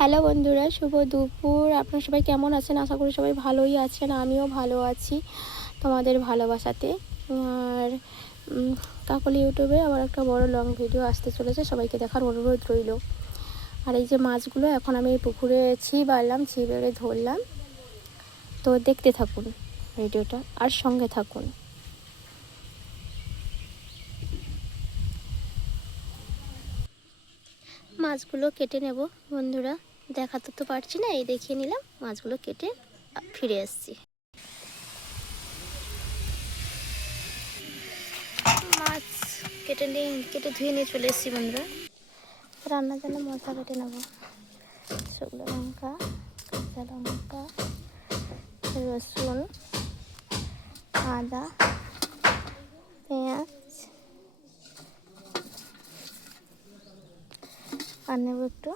Hello বন্ধুরা, শুভ দুপুর। আপনারা সবাই কেমন আছেন? আশা করি সবাই ভালোই আছেন। আমিও ভালো আছি তোমাদের ভালোবাসাতে। আর কাকলি ইউটিউবে আবার একটা বড় লং ভিডিও আসতে চলেছে, সবাইকে দেখার অনুরোধ রইল। আর এই যে মাছগুলো এখন আমি পুকুরে ছিপ বেড়ে ধরলাম। তো দেখতে থাকুন ভিডিওটা আর সঙ্গে থাকুন। মাছগুলো কেটে নেব বন্ধুরা, দেখাতে তো পারছি না, এই দেখিয়ে নিলাম। মাছগুলো কেটে ফিরে আসছি। মাছ কেটে ধুয়ে নিয়ে চলে এসেছি বন্ধুরা। রান্নার জন্য মশলা কেটে নেব। শুকনো লঙ্কা, কাঁচা লঙ্কা, রসুন, আদা, পেঁয়াজ আর নেব একটু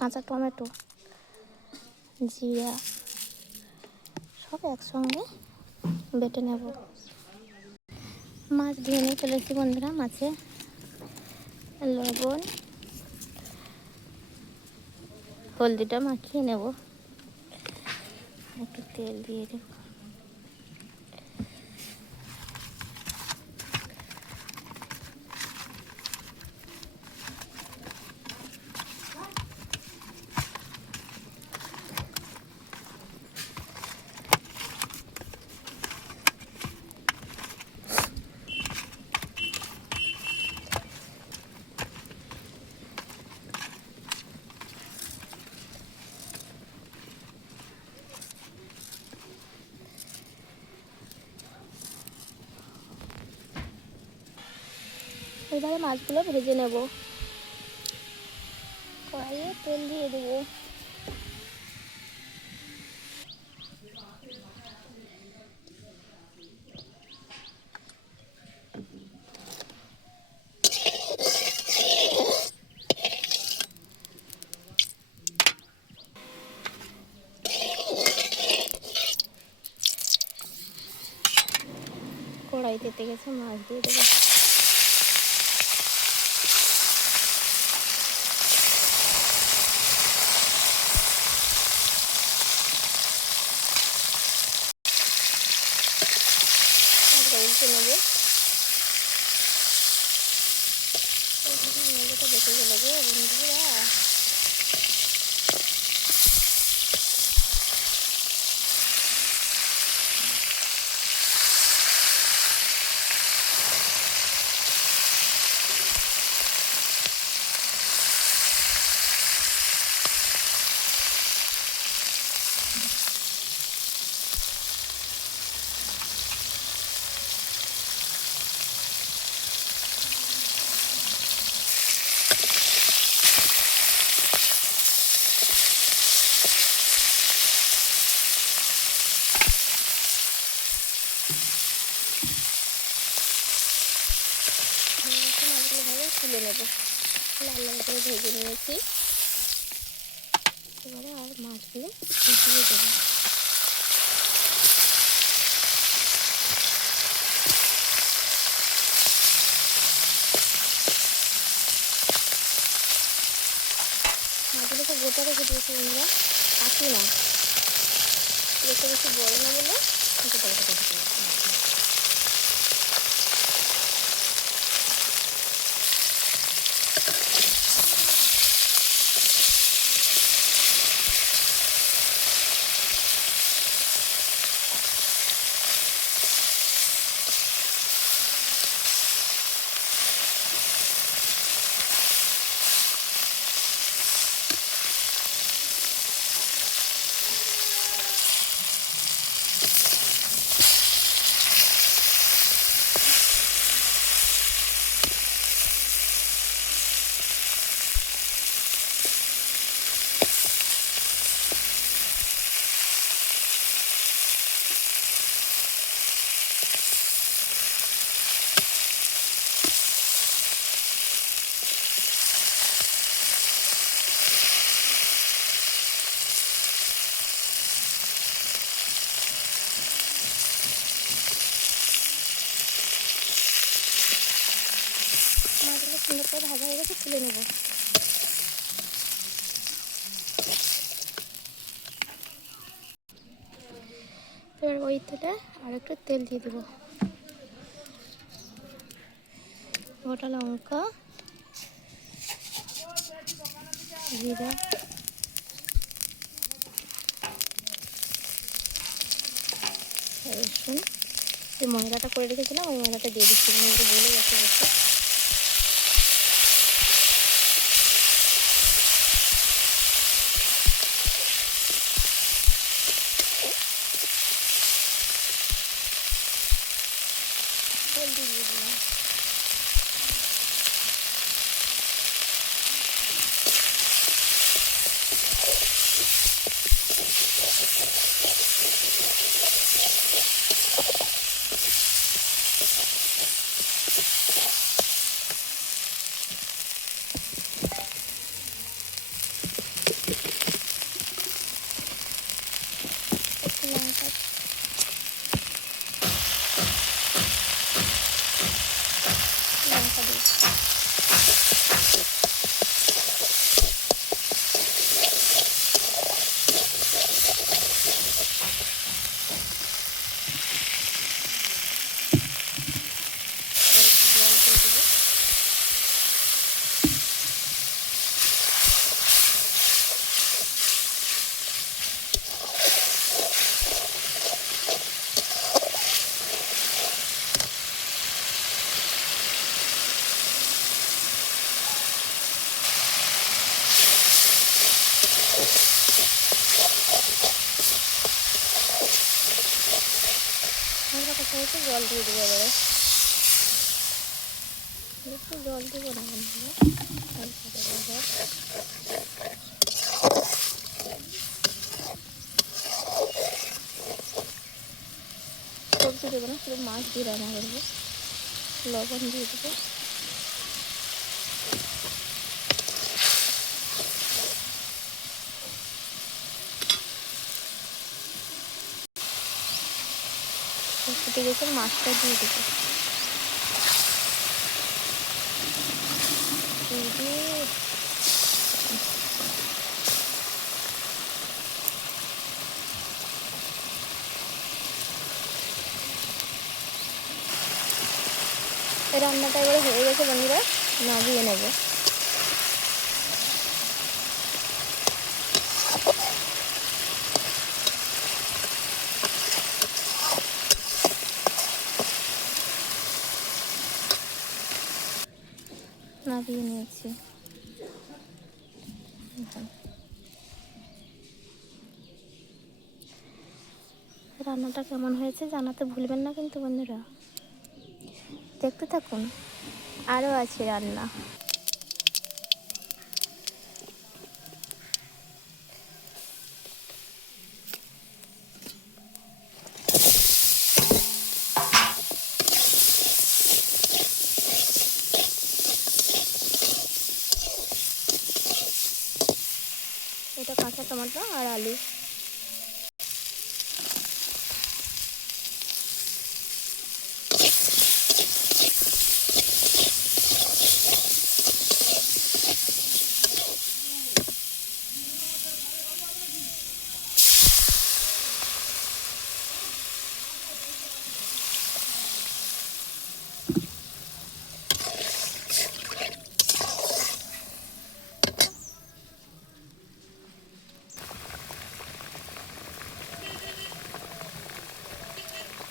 কাঁচা টমেটো, জিরা, সব একসঙ্গে বেটে নেব। মাছ ধুয়ে নিয়ে চলে এসেছি বন্ধুরা। মাছে লবণ, হলদিটা মাখিয়ে নেব, একটু তেল দিয়ে দেব। এবারে মাছগুলো ভেজে নেব। কড়াইয়ে তেল দিয়ে দেবো। কড়াই তেতে গেছে, মাছ দিয়ে দেবো। উল্টে নেবো। মেঝেটা বেঁচে গেলে গো বন্ধুরা। মাছগুলো ভালো তুলে নেব। লাল লাল করে ভেজে নিয়েছি। এবারে আর মাছগুলো ভিজিয়ে দেবো। মাছগুলো তো গোটা রেখে দিয়েছি আমরা, কাটি না, বেশি বেশি বড় না বলে গোটা গোটা রেখে দিয়েছি। মাছগুলো সুন্দর করে ভাজা হয়ে গেছে, তুলে নেব। ওই তেলে আর একটু তেল দিয়ে দেবো, গোটা লঙ্কা, জিরা, রসুন। যে মশলাটা করে রেখেছিলাম ওই মশলাটা দিয়ে দিচ্ছি, বলে গেছে বসে। তেল দিয়ে দিলাম, লঙ্কা, লঙ্কা দিচ্ছি, জল দিয়ে দেবো। হালকা কষা হয়েছে, জল দিয়ে দেবো এবারে। একটু জল দেবো না, হালকা দেবো জল। সবজি দেবো না, শুধু মাছ দিয়ে রান্না করবো। লবণ দিয়ে দেবো, ফুটে গেছে, মাছটা দিয়ে দেবো। এই রান্নাটা এবারে হয়ে গেছে বন্ধুরা, নামিয়ে নেব। নামিয়ে নিয়েছি। রান্নাটা কেমন হয়েছে জানাতে ভুলবেন না কিন্তু বন্ধুরা, দেখতে থাকুন, আরও আছে রান্না। এটা কাঁচা টমেটো আর আলু।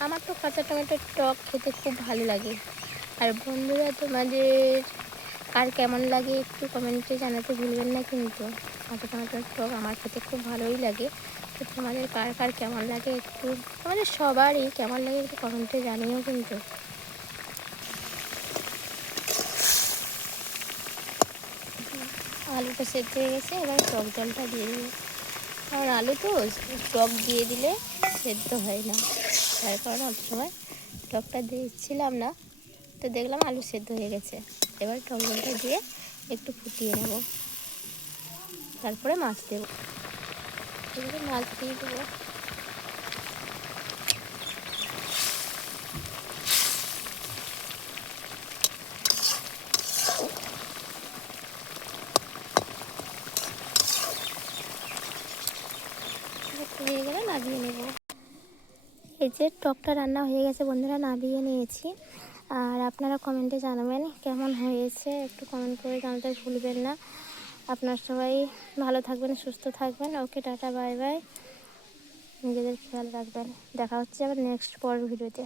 আমার তো কাঁচা টমেটোর টক খেতে খুব ভালো লাগে। আর বন্ধুরা, তোমাদের আর কেমন লাগে একটু কমেন্টে জানাতে ভুলবেন না কিন্তু। কাঁচা টমেটোর টক আমার খেতে খুব ভালোই লাগে। তো তোমাদের কার কার কেমন লাগে একটু, আমাদের সবারই কেমন লাগে একটু কমেন্টে জানিও কিন্তু। আলুটা সেদ্ধ হয়ে গেছে, এবার টক জলটা দিয়ে দেবো। কারণ আলু তো টক দিয়ে দিলে সেদ্ধ হয় না, তার কারণে অত সময় টকটা দিচ্ছিলাম না। তো দেখলাম আলু সেদ্ধ হয়ে গেছে, এবার টক জলটা দিয়ে একটু ফুটিয়ে নেব, তারপরে মাছ দেবো। এবারে মাছ দিয়ে দেবো। হয়ে গেলে নামিয়ে নেব। এই যে টকটা রান্না হয়ে গেছে বন্ধুরা, নামিয়ে নিয়েছি। আর আপনারা কমেন্টে জানাবেন কেমন হয়েছে, একটু কমেন্ট করে জানাতে ভুলবেন না। আপনারা সবাই ভালো থাকবেন, সুস্থ থাকবেন। ওকে, টাটা, বাই বাই। নিজেদের খেয়াল রাখবেন। দেখা হচ্ছে আবার নেক্সট পরের ভিডিওতে।